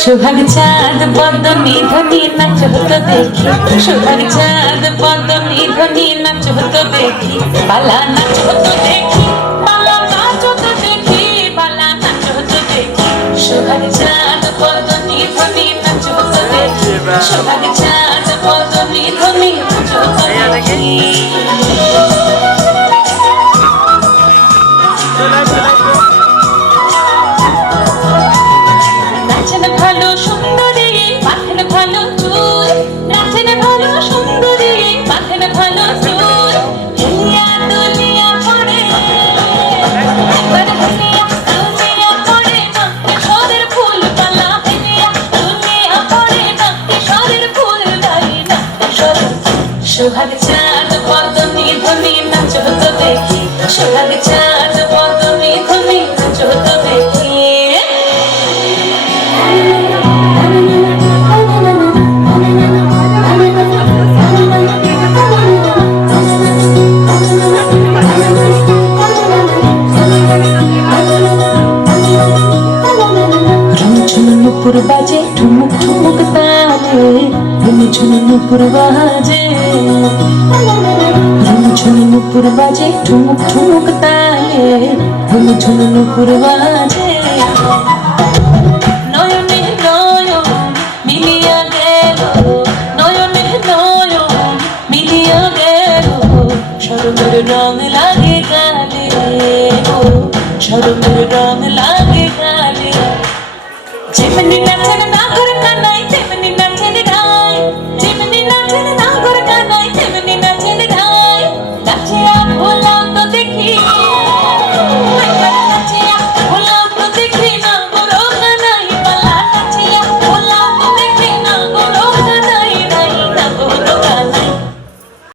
সোহাগ চাঁদ বদনি ধনি নাচ হতো দেখি, সোহাগ চাঁদ বদনি ধনি নাচ হতো দেখি, বালা নাচ হতো দেখি, বালা নাচ হতো দেখি, বালা নাচ হতো দেখি। সোহাগ চাঁদ বদনি ধনি নাচ হতো দেখি, সোহাগ চাঁদ বদনি ধনি নাচ হতো দেখি। নাচেন ভালো সুন্দরী, মাথেন ভালো চুল, নাচেন ভালো সুন্দরী, মাথেন ভালো চুল, হেলিয়া দুলিয়া পড়ে, একবার হেলিয়া দুলিয়া পড়ে, নাকে সরের ফুল পালা, হেলিয়া দুলিয়া পড়ে, নাকে সরের ফুল ডালি, নাকে সরের। সোহাগ চাঁদ বদনি ধনি নাচ হতো দেখি, সোহাগ চাঁদ বদনি ধনি নাচ হতো দেখি। নুপুর বাজে ঠুমুক ঠুমুক তালে, ঝুন নুপুর বাজে, ঝুন নুপুর বাজে ঠুমুক ঠুমুক তালে, ঝুন নুপুর বাজে। নয়নে নয়ন মিলিয়া গেল, নয়নে নয়ন মিলিয়া গেল, শরমের রং লাগে গালে, শরমের রং